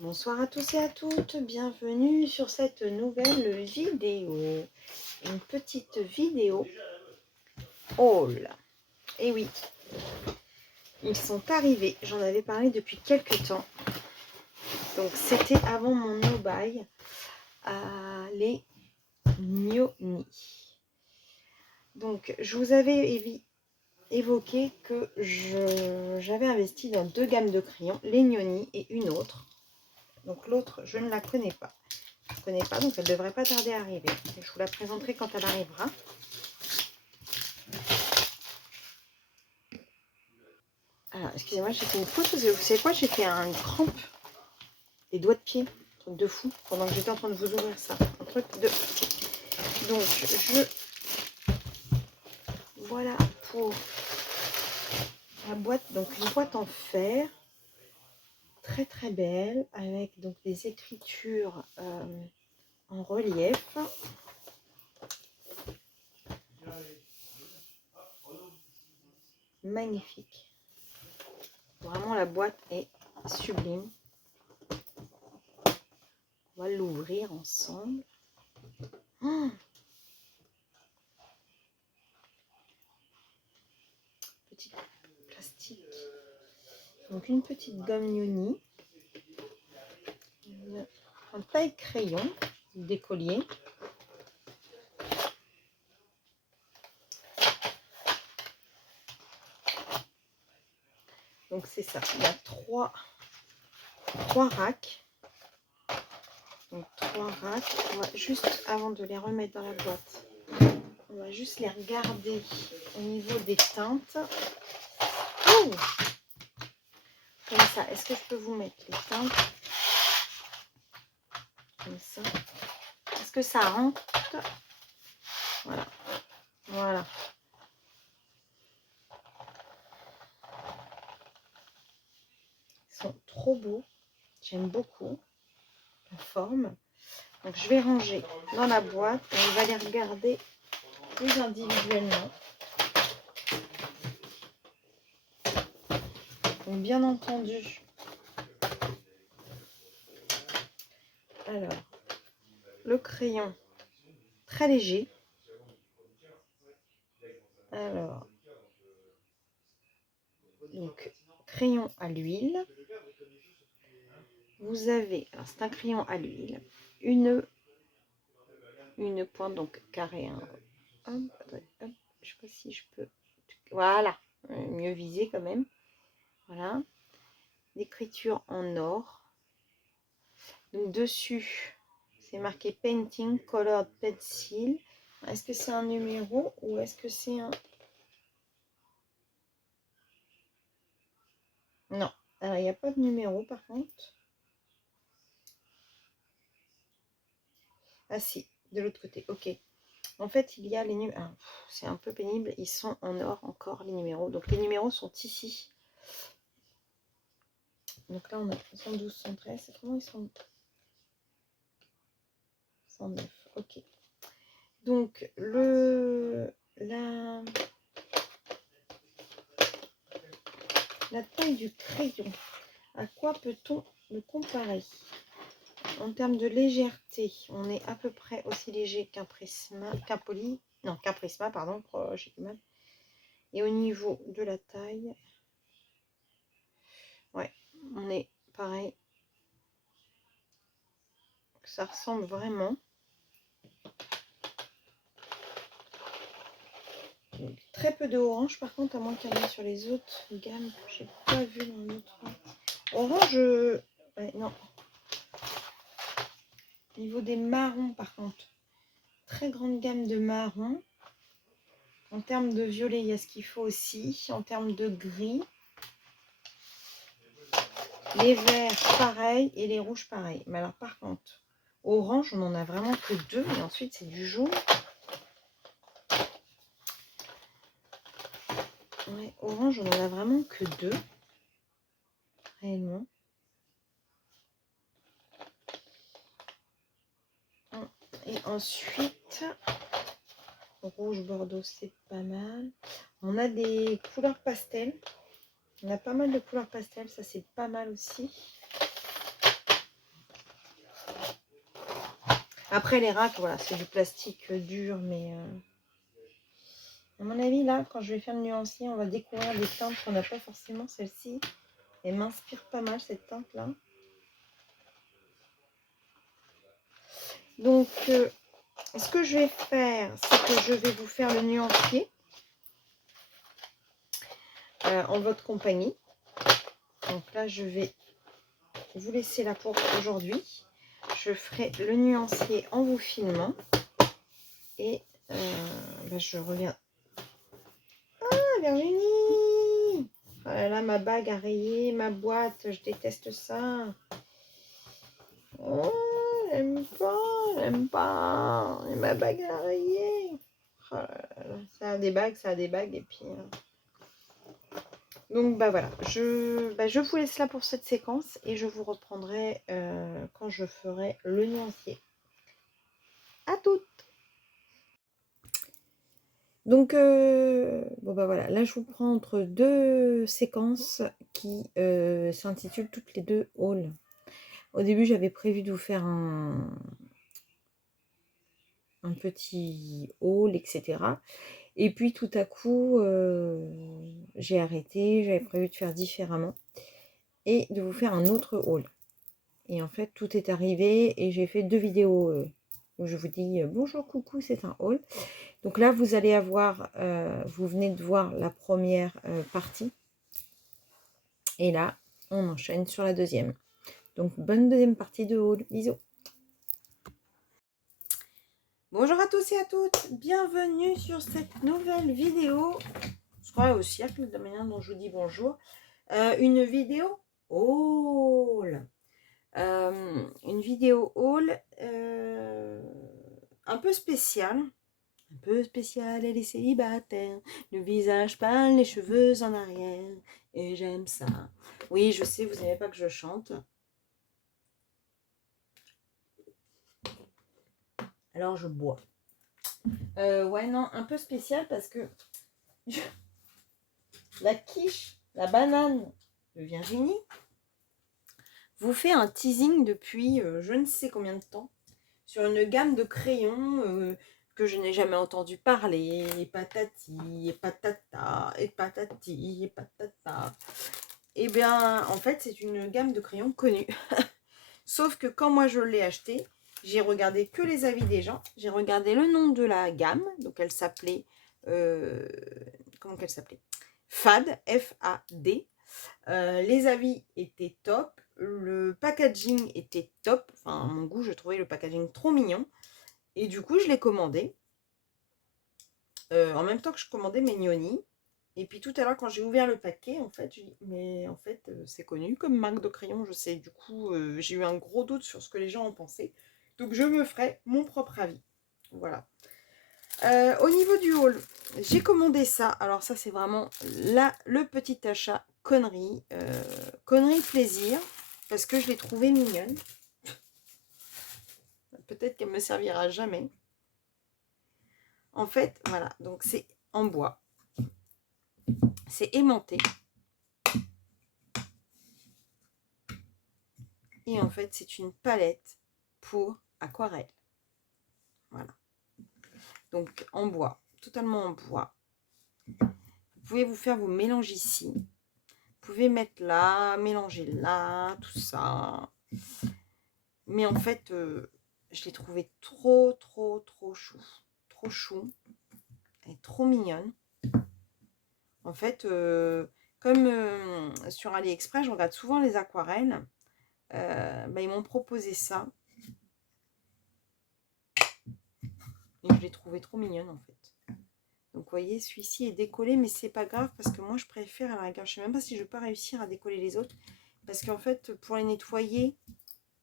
Bonsoir à tous et à toutes, bienvenue sur cette nouvelle vidéo. Une petite vidéo haul. Et oui, ils sont arrivés, j'en avais parlé depuis quelques temps. Donc c'était avant mon no-buy, les Nyoni. Donc je vous avais évoqué que j'avais investi dans 2 gammes de crayons, les Nyoni et une autre. Donc l'autre, je ne la connais pas. Je ne connais pas, donc elle ne devrait pas tarder à arriver. Je vous la présenterai quand elle arrivera. Alors, excusez-moi, j'ai fait une pause. Vous savez quoi? J'ai fait un crampe des doigts de pied. Un truc de fou. Pendant que j'étais en train de vous ouvrir ça. Un truc de... Donc, voilà pour la boîte. Donc, une boîte en fer. Très, très belle. Avec donc des écritures en relief. Magnifique. Vraiment, la boîte est sublime. On va l'ouvrir ensemble. Oh, petit plastique. Donc une petite gomme Nyoni. Un taille crayon d'écolier. Donc c'est ça. Il y a trois racks. Donc 3 racks. On va juste, avant de les remettre dans la boîte, on va juste les regarder au niveau des teintes. Oh, comme ça. Est-ce que je peux vous mettre les teintes comme ça? Est-ce que ça rentre? Voilà. Voilà. Ils sont trop beaux. J'aime beaucoup la forme. Donc je vais ranger dans la boîte et on va les regarder plus individuellement. Donc bien entendu, alors le crayon très léger. Alors, donc crayon à l'huile. Vous avez, alors c'est un crayon à l'huile, une pointe donc carrée. Hein. Hop, hop, je sais pas si je peux. Voilà, mieux visé quand même. Voilà, l'écriture en or. Donc dessus, c'est marqué Painting Colored Pencil. Est-ce que c'est un numéro ou est-ce que c'est un... Non, alors il n'y a pas de numéro par contre. Ah si, de l'autre côté, ok. En fait, il y a les numéros. Ah, c'est un peu pénible, ils sont en or encore les numéros. Donc les numéros sont ici. Donc là, on a 112, 113. Comment ils sont? 109, ok. Donc la taille du crayon, à quoi peut-on le comparer? En termes de légèreté, on est à peu près aussi léger qu'un Prisma, qu'un Prisma, pardon, j'ai du mal. Et au niveau de la taille, ouais, on est pareil. Ça ressemble vraiment. Très peu de orange, par contre, à moins qu'il y en ait sur les autres gammes. J'ai pas vu dans l'autre. Orange, ouais, non. Au niveau des marrons, par contre, très grande gamme de marrons. En termes de violet, il y a ce qu'il faut aussi. En termes de gris, les verts, pareil, et les rouges, pareil. Mais alors, par contre, orange, on en a vraiment que 2. Et ensuite, c'est du jaune. Ouais, orange, on en a vraiment que 2. Réellement. Et ensuite, rouge bordeaux, c'est pas mal. On a des couleurs pastel. On a pas mal de couleurs pastel, ça c'est pas mal aussi. Après, les racks, voilà, c'est du plastique dur, mais à mon avis, là, quand je vais faire le nuancier, on va découvrir des teintes qu'on n'a pas forcément. Celle-ci, elle m'inspire pas mal, cette teinte-là. Donc, ce que je vais faire, c'est que je vais vous faire le nuancier en votre compagnie. Donc là, je vais vous laisser là pour aujourd'hui. Je ferai le nuancier en vous filmant. Et je reviens. Ah, Virginie! Oh là là, ma bague a rayé, ma boîte, je déteste ça. Oh, j'aime pas, j'aime pas. Et ma bague a rayé. Oh là là, ça a des bagues, et puis... Donc bah voilà, je vous laisse là pour cette séquence et je vous reprendrai quand je ferai le nuancier. À toutes. Donc bon bah voilà, là je vous prends entre deux séquences qui s'intitulent toutes les deux haul. Au début j'avais prévu de vous faire un petit haul, etc. Et puis tout à coup j'ai arrêté, j'avais prévu de faire différemment et de vous faire un autre haul. Et en fait, tout est arrivé et j'ai fait 2 vidéos où je vous dis bonjour, coucou, c'est un haul. Donc là, vous allez avoir, vous venez de voir la première partie. Et là, on enchaîne sur la deuxième. Donc, bonne deuxième partie de haul. Bisous. Bonjour à tous et à toutes. Bienvenue sur cette nouvelle vidéo. Je crois au cercle de la manière dont je vous dis bonjour. Une vidéo haul. Une vidéo haul un peu spéciale. Un peu spéciale, elle est célibataire. Le visage pâle, les cheveux en arrière. Et j'aime ça. Oui, je sais, vous n'aimez pas que je chante. Alors je bois. Ouais, non, un peu spécial parce que la quiche, la banane de Virginie vous fait un teasing depuis je ne sais combien de temps sur une gamme de crayons que je n'ai jamais entendu parler, et patati, et patata, et patati, et patata. Eh bien, en fait, c'est une gamme de crayons connue. Sauf que quand moi je l'ai acheté, j'ai regardé que les avis des gens. J'ai regardé le nom de la gamme. Donc, elle s'appelait... comment qu'elle s'appelait? FAD, F-A-D. Les avis étaient top. Le packaging était top. Enfin, à mon goût, je trouvais le packaging trop mignon. Et du coup, je l'ai commandé. En même temps que je commandais mes gnoni. Et puis tout à l'heure, quand j'ai ouvert le paquet, en fait, j'ai dit, mais en fait, c'est connu comme marque de crayon, je sais. Du coup, j'ai eu un gros doute sur ce que les gens en pensaient. Donc, je me ferai mon propre avis. Voilà. Au niveau du haul, j'ai commandé ça. Alors ça, c'est vraiment là, le petit achat connerie. Connerie plaisir, parce que je l'ai trouvée mignonne. Peut-être qu'elle me servira jamais. En fait, voilà. Donc, c'est en bois. C'est aimanté. Et en fait, c'est une palette pour aquarelle. Voilà. Donc, en bois. Totalement en bois. Vous pouvez vous faire vos mélanges ici. Vous pouvez mettre là, mélanger là, tout ça. Mais en fait, je l'ai trouvé trop chou. Trop chou. Elle est trop mignonne. En fait, comme sur AliExpress, je regarde souvent les aquarelles. Ils m'ont proposé ça. Et je l'ai trouvé trop mignonne en fait. Donc vous voyez, celui-ci est décollé, mais c'est pas grave parce que moi je préfère à la rigueur. Je sais même pas si je vais pas réussir à décoller les autres. Parce qu'en fait, pour les nettoyer,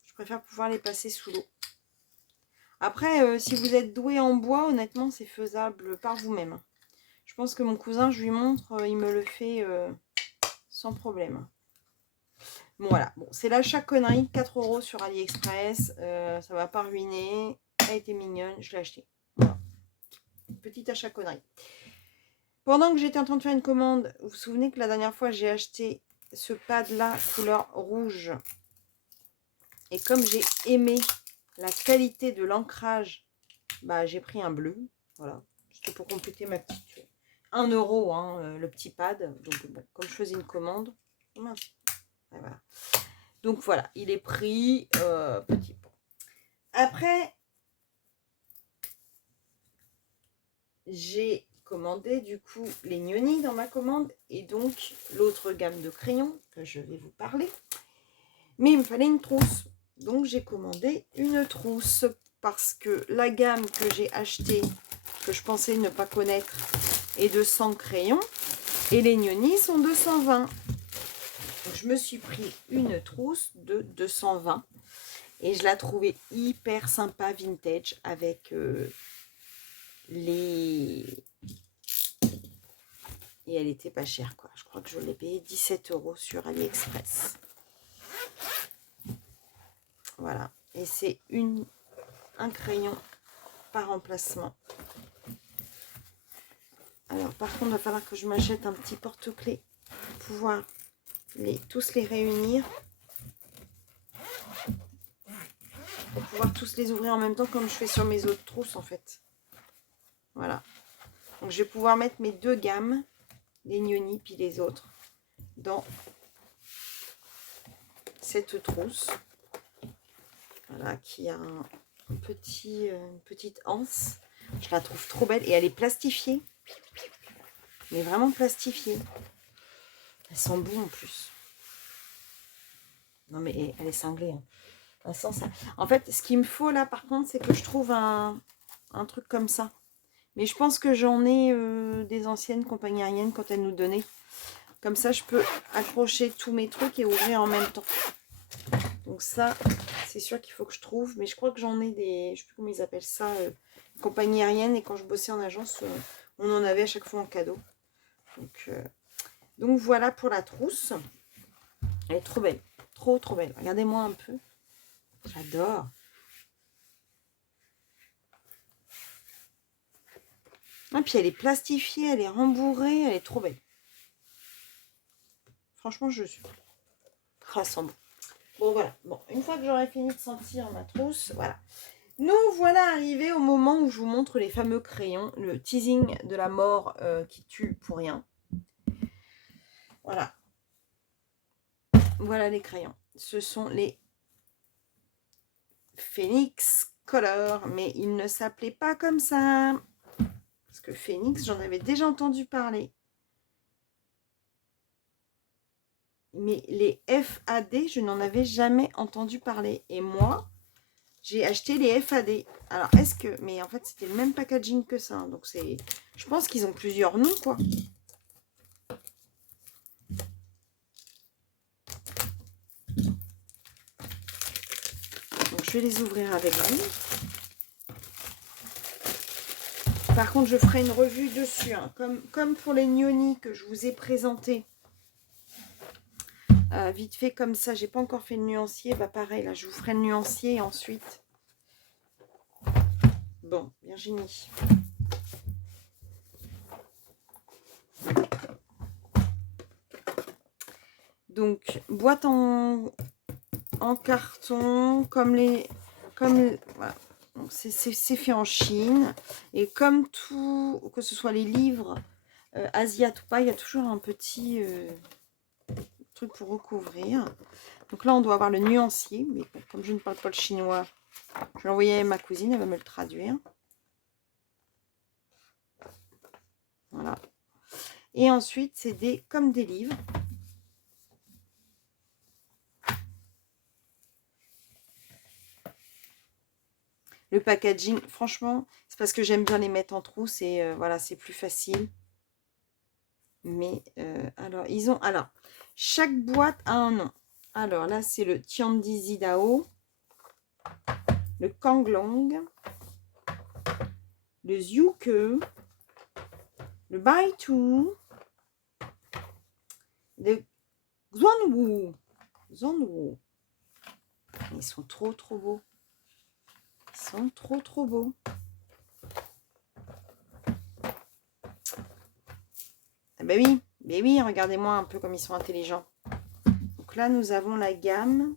je préfère pouvoir les passer sous l'eau. Après, si vous êtes doué en bois, honnêtement, c'est faisable par vous-même. Je pense que mon cousin, je lui montre, il me le fait sans problème. Bon, voilà. Bon, c'est l'achat connerie, 4 € sur AliExpress. Ça va pas ruiner. Elle a été mignonne, je l'ai acheté. Voilà. Petit achat connerie. Pendant que j'étais en train de faire une commande, vous vous souvenez que la dernière fois, j'ai acheté ce pad là, couleur rouge. Et comme j'ai aimé la qualité de l'ancrage, bah, j'ai pris un bleu. Voilà, c'était pour compléter ma petite... 1 euro, hein, le petit pad. Donc, bon, comme je faisais une commande. Oh mince. Ouais, voilà. Donc, voilà, il est pris petit pot. Après, j'ai commandé du coup les Gnoni dans ma commande. Et donc, l'autre gamme de crayons que je vais vous parler. Mais il me fallait une trousse. Donc, j'ai commandé une trousse. Parce que la gamme que j'ai achetée, que je pensais ne pas connaître, est de 100 crayons. Et les Gnoni sont de 120. Donc, je me suis pris une trousse de 220. Et je la trouvais hyper sympa, vintage, avec les... Et elle était pas chère, quoi. Je crois que je l'ai payé 17 € sur AliExpress. Voilà. Et c'est un crayon par emplacement. Alors, par contre, il va falloir que je m'achète un petit porte-clés pour pouvoir tous les réunir. Pour pouvoir tous les ouvrir en même temps, comme je fais sur mes autres trousses, en fait. Voilà. Donc, je vais pouvoir mettre mes 2 gammes, les Gnoni, puis les autres, dans cette trousse. Voilà, qui a une petite anse. Je la trouve trop belle et elle est plastifiée. Mais vraiment plastifiée. Elle sent bon en plus. Non mais elle est cinglée. Hein. Elle sent ça. En fait, ce qu'il me faut là par contre, c'est que je trouve un truc comme ça. Mais je pense que j'en ai des anciennes compagnies aériennes quand elles nous donnaient. Comme ça, je peux accrocher tous mes trucs et ouvrir en même temps. Donc ça, c'est sûr qu'il faut que je trouve. Mais je crois que j'en ai des... Je sais plus comment ils appellent ça. Compagnie aérienne. Et quand je bossais en agence, on en avait à chaque fois en cadeau. Donc voilà pour la trousse. Elle est trop belle. Trop, trop belle. Regardez-moi un peu. J'adore. Et puis elle est plastifiée, elle est rembourrée. Elle est trop belle. Franchement, je suis... Ah, ça sent bon. Bon, voilà. Bon, une fois que j'aurai fini de sentir ma trousse, voilà. Nous voilà arrivés au moment où je vous montre les fameux crayons. Le teasing de la mort qui tue pour rien. Voilà. Voilà les crayons. Ce sont les Phoenix Color. Mais ils ne s'appelaient pas comme ça. Parce que Phoenix, j'en avais déjà entendu parler. Mais les FAD, je n'en avais jamais entendu parler. Et moi, j'ai acheté les FAD. Alors, est-ce que... Mais en fait, c'était le même packaging que ça. Hein, donc, c'est... Je pense qu'ils ont plusieurs noms, quoi. Donc, je vais les ouvrir avec vous. Par contre, je ferai une revue dessus. Hein, comme pour les Gnoni que je vous ai présentés. Vite fait comme ça, j'ai pas encore fait le nuancier. Bah pareil, là, je vous ferai le nuancier et ensuite... Bon, Virginie. Donc, boîte en carton, voilà. C'est fait en Chine. Et comme tout, que ce soit les livres asiates ou pas, il y a toujours un petit truc pour recouvrir. Donc là, on doit avoir le nuancier. Mais bon, comme je ne parle pas le chinois, je vais l'envoyer à ma cousine, elle va me le traduire. Voilà. Et ensuite, c'est comme des livres. Le packaging, franchement, c'est parce que j'aime bien les mettre en trousse et voilà, c'est plus facile. Mais alors, alors, chaque boîte a un nom. Alors là, c'est le Tiandi Zidao, le Kanglong, le Zyuke, le Baitu, le Xuanwu. Xuanwu. Ils sont trop, trop beaux. Ils sont trop, trop beaux. Ah ben oui, regardez-moi un peu comme ils sont intelligents. Donc là, nous avons la gamme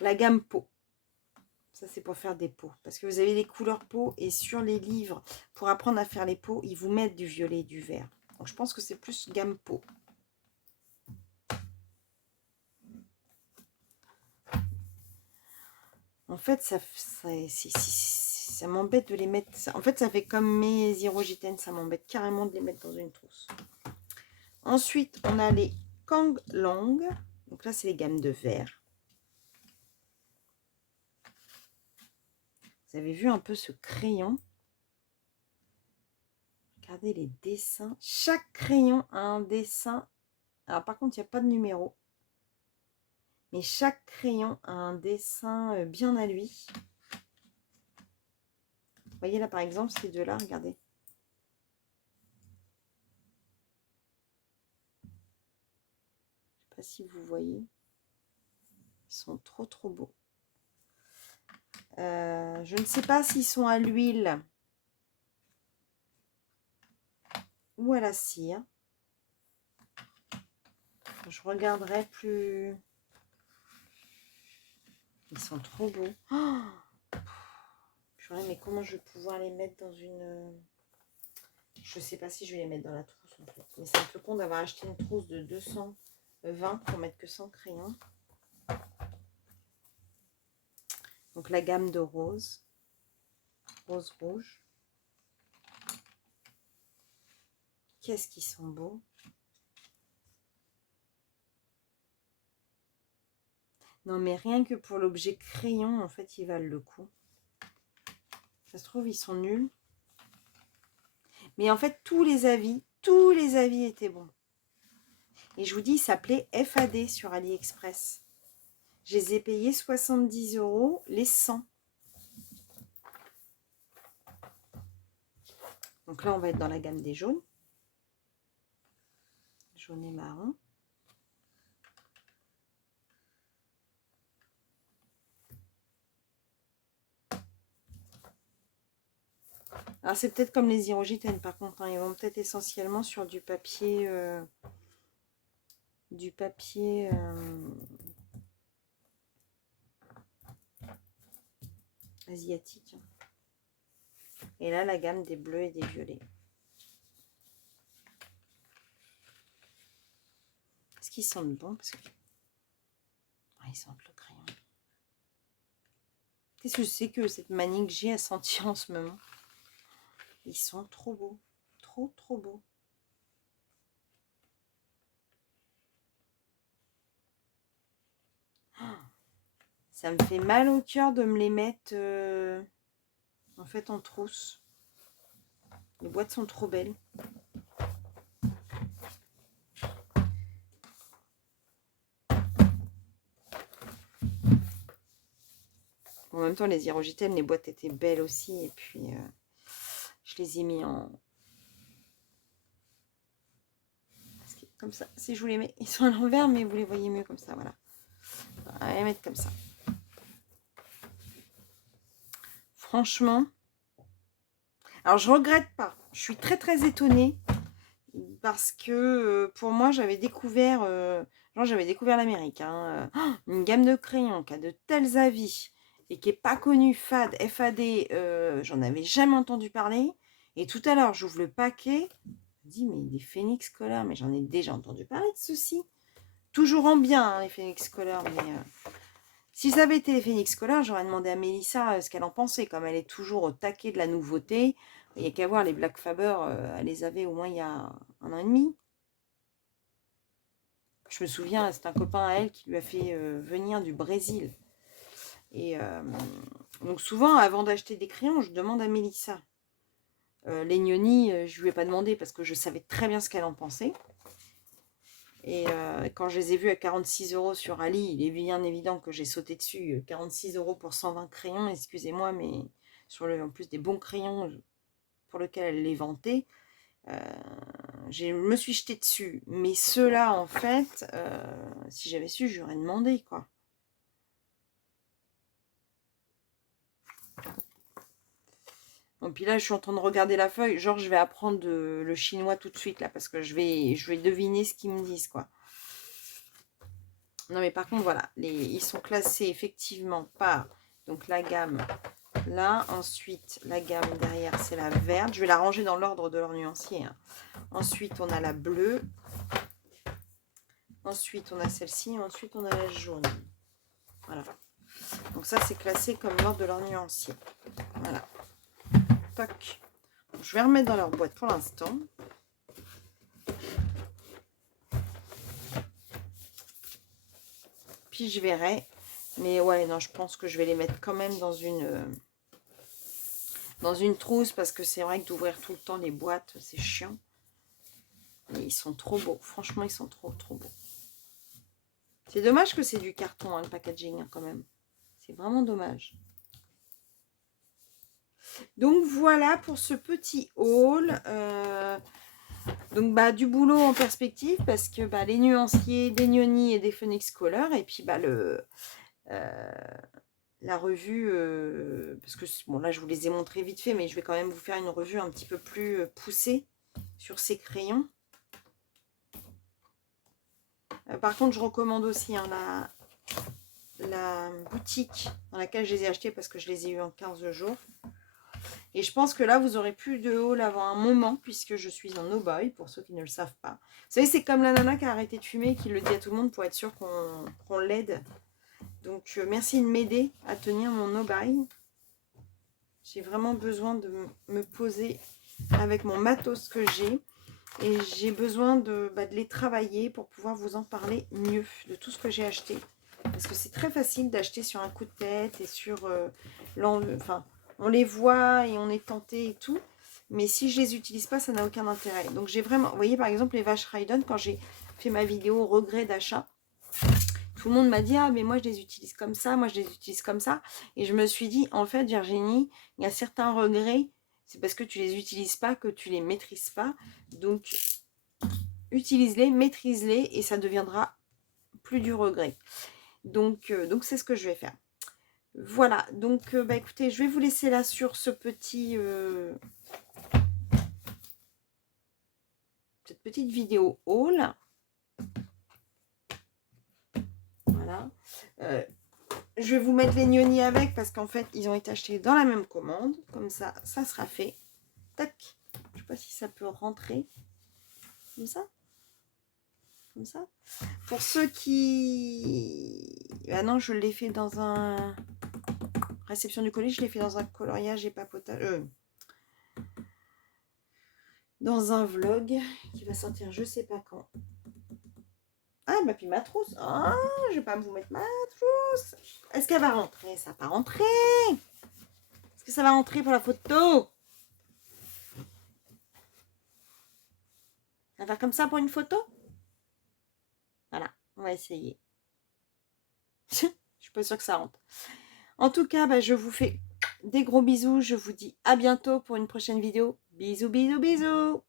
La gamme peau. Ça, c'est pour faire des peaux. Parce que vous avez les couleurs peau et sur les livres, pour apprendre à faire les peaux, ils vous mettent du violet et du vert. Donc, je pense que c'est plus gamme peau. En fait, ça m'embête de les mettre... En fait, ça fait comme mes hydrogènes. Ça m'embête carrément de les mettre dans une trousse. Ensuite, on a les Kang Long. Donc là, c'est les gammes de vert. Vous avez vu un peu ce crayon? Regardez les dessins. Chaque crayon a un dessin. Alors par contre, il n'y a pas de numéro. Mais chaque crayon a un dessin bien à lui. Vous voyez là, par exemple, ces deux-là, regardez. Je ne sais pas si vous voyez. Ils sont trop, trop beaux. Je ne sais pas s'ils sont à l'huile ou à la cire. Je regarderai plus. Ils sont trop beaux. Oh, purée, mais comment je vais pouvoir les mettre dans une... Je ne sais pas si je vais les mettre dans la trousse en fait. Mais c'est un peu con d'avoir acheté une trousse de 220 pour mettre que 100 crayons. Donc la gamme de rose. Rose rouge. Qu'est-ce qu'ils sont beaux. Non mais rien que pour l'objet crayon, en fait, ils valent le coup. Ça se trouve, ils sont nuls. Mais en fait, tous les avis étaient bons. Et je vous dis, ils s'appelaient FAD sur AliExpress. Je les ai payés 70 € les 100. Donc là, on va être dans la gamme des jaunes. Jaune et marron. Alors, c'est peut-être comme les hydrogènes, par contre. Hein, ils vont peut-être essentiellement sur du papier... asiatique. Et là, la gamme des bleus et des violets. Est-ce qu'ils sentent bon? Parce que... ils sentent le crayon. Qu'est-ce que c'est que cette manie que j'ai à sentir en ce moment? Ils sont trop beaux. Trop, trop beaux. Ça me fait mal au cœur de me les mettre en fait en trousse. Les boîtes sont trop belles. En même temps, les hydrogènes, les boîtes étaient belles aussi. Et puis, je les ai mis en... Comme ça. Si je vous les mets, ils sont à l'envers, mais vous les voyez mieux comme ça. Voilà. On va les mettre comme ça. Franchement. Alors, je regrette pas. Je suis très, très étonnée. Parce que pour moi, j'avais découvert... j'avais découvert l'Amérique. Hein, une gamme de crayons qui a de tels avis et qui n'est pas connue, FAD, j'en avais jamais entendu parler. Et tout à l'heure, j'ouvre le paquet, je me dis, mais des Phoenix Color, mais j'en ai déjà entendu parler de ceci. Toujours en bien, hein, les Phoenix Color, mais si ça avait été les Phoenix Color, j'aurais demandé à Mélissa ce qu'elle en pensait, comme elle est toujours au taquet de la nouveauté. Il n'y a qu'à voir, les Black Faber, elle les avait au moins il y a 1 an et demi. Je me souviens, c'est un copain à elle qui lui a fait venir du Brésil. Et donc souvent, avant d'acheter des crayons, je demande à Mélissa. Les Gnoni, je ne lui ai pas demandé parce que je savais très bien ce qu'elle en pensait. Et quand je les ai vus à 46 € sur Ali, il est bien évident que j'ai sauté dessus. 46 € pour 120 crayons, excusez-moi, mais en plus des bons crayons pour lesquels elle les vantait. Je me suis jetée dessus. Mais ceux-là, en fait, si j'avais su, j'aurais demandé, quoi. Bon, puis là, je suis en train de regarder la feuille. Genre, je vais apprendre le chinois tout de suite, là, parce que je vais deviner ce qu'ils me disent, quoi. Non, mais par contre, voilà, ils sont classés effectivement par donc la gamme là. Ensuite, la gamme derrière, c'est la verte. Je vais la ranger dans l'ordre de leur nuancier. Hein. Ensuite, on a la bleue. Ensuite, on a celle-ci. Ensuite, on a la jaune. Voilà. Donc ça, c'est classé comme l'ordre de leur nuancier. Voilà. Toc. Je vais remettre dans leur boîte pour l'instant. Puis je verrai. Mais ouais, non, je pense que je vais les mettre quand même dans une trousse. Parce que c'est vrai que d'ouvrir tout le temps les boîtes, c'est chiant. Mais ils sont trop beaux. Franchement, ils sont trop beaux. C'est dommage que c'est du carton, hein, le packaging, hein, quand même. C'est vraiment dommage. Donc voilà pour ce petit haul. Donc bah du boulot en perspective parce que bah, les nuanciers, des Nioni et des Phoenix Color. Et puis bah la revue, parce que bon là je vous les ai montrés vite fait, mais je vais quand même vous faire une revue un petit peu plus poussée sur ces crayons. Par contre je recommande aussi hein, la boutique dans laquelle je les ai achetés parce que je les ai eu en 15 jours. Et je pense que là, vous aurez plus de haul avant un moment, puisque je suis en no-boy, pour ceux qui ne le savent pas. Vous savez, c'est comme la nana qui a arrêté de fumer, qui le dit à tout le monde pour être sûr qu'on l'aide. Donc, merci de m'aider à tenir mon no-buy. J'ai vraiment besoin de me poser avec mon matos que j'ai. Et j'ai besoin de les travailler pour pouvoir vous en parler mieux de tout ce que j'ai acheté. Parce que c'est très facile d'acheter sur un coup de tête et sur enfin, on les voit et on est tenté et tout. Mais si je les utilise pas, ça n'a aucun intérêt. Donc j'ai vraiment, vous voyez par exemple les vaches Raiden, quand j'ai fait ma vidéo regret d'achat, tout le monde m'a dit, ah mais moi je les utilise comme ça, moi je les utilise comme ça. Et je me suis dit, en fait Virginie, il y a certains regrets, c'est parce que tu les utilises pas, que tu les maîtrises pas. Donc utilise-les, maîtrise-les et ça deviendra plus du regret. Donc c'est ce que je vais faire. Voilà, donc écoutez, je vais vous laisser là sur ce cette petite vidéo haul. Voilà. Je vais vous mettre les Nioni avec parce qu'en fait, ils ont été achetés dans la même commande. Comme ça, ça sera fait. Tac. Je ne sais pas si ça peut rentrer. Comme ça. Comme ça. Pour ceux qui... Ah non, je l'ai fait dans un... Réception du colis, je l'ai fait dans un coloriage et papotage. Dans un vlog qui va sortir je sais pas quand. Ah, bah puis ma trousse. Ah, je vais pas vous mettre ma trousse. Est-ce qu'elle va rentrer? Ça va pas rentrer. Est-ce que ça va rentrer pour la photo? Ça va faire comme ça pour une photo? Voilà, on va essayer. Je suis pas sûre que ça rentre. En tout cas, bah, je vous fais des gros bisous. Je vous dis à bientôt pour une prochaine vidéo. Bisous, bisous, bisous.